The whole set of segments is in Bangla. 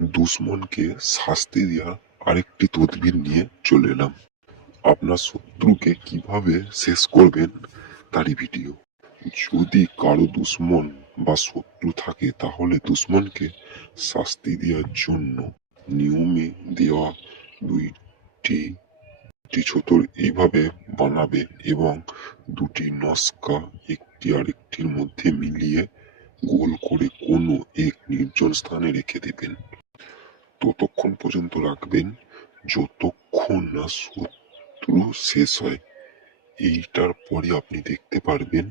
দুশ্মনকে শাস্তি দেওয়ার আরেকটি তদবির নিয়ে চলে এলাম। আপনার শত্রুকে কিভাবে শেষ করবেন তারই ভিডিও। যদি কারো দুশ্মন বা শত্রু থাকে তাহলে দুশ্মনকে শাস্তি দেওয়ার জন্য নিয়মে দেওয়া দুইটি ছোতর এইভাবে বানাবে এবং দুটি নস্কা একটি আরেকটির মধ্যে মিলিয়ে গোল করে কোনো এক নির্জন স্থানে রেখে দেবেন। ততক্ষণ পর্যন্ত রাখবেন যতক্ষণ না শত্রু শেষ হয়। এইটার পরে আপনি দেখতে পারবেন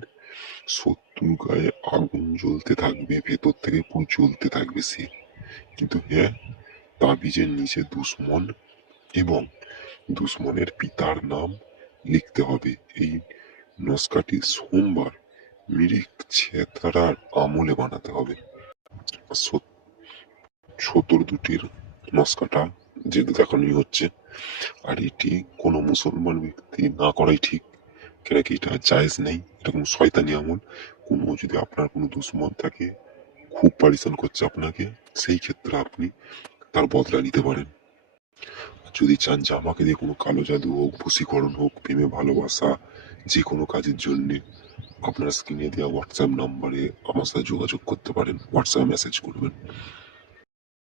শত্রুর গায়ে আগুন জ্বলতে থাকবে, ভেতর থেকে পুরো জ্বলতে থাকবে সে। কিন্তু হ্যাঁ, তাবিজের নিচে দুশ্মন এবং দুশ্মনের পিতার নাম লিখতে হবে। এই নস্কাটি সোমবার মিরিক ছেতরার আমলে বানাতে হবে। সত্তর দুটির নস্কাটা যেটা দেখানোই হচ্ছে, আর এটি কোনো মুসলমান ব্যক্তি না করাই ঠিক, কেন কি এটা জায়েজ নেই, এটা কোনো শয়তানি আমল। কোনো যদি আপনার কোনো দুশ্মন থাকে, খুব পারিশান করছে আপনাকে, সেই ক্ষেত্রে আপনি তার বদলা নিতে পারেন। যদি চান যে আমাকে দিয়ে কোনো কালো জাদু হোক, বশীকরণ হোক, প্রেমে ভালোবাসা, যে কোনো কাজের জন্যে আপনার স্ক্রিনে দেওয়া হোয়াটসঅ্যাপ নাম্বারে আমার সাথে যোগাযোগ করতে পারেন, হোয়াটসঅ্যাপে মেসেজ করবেন।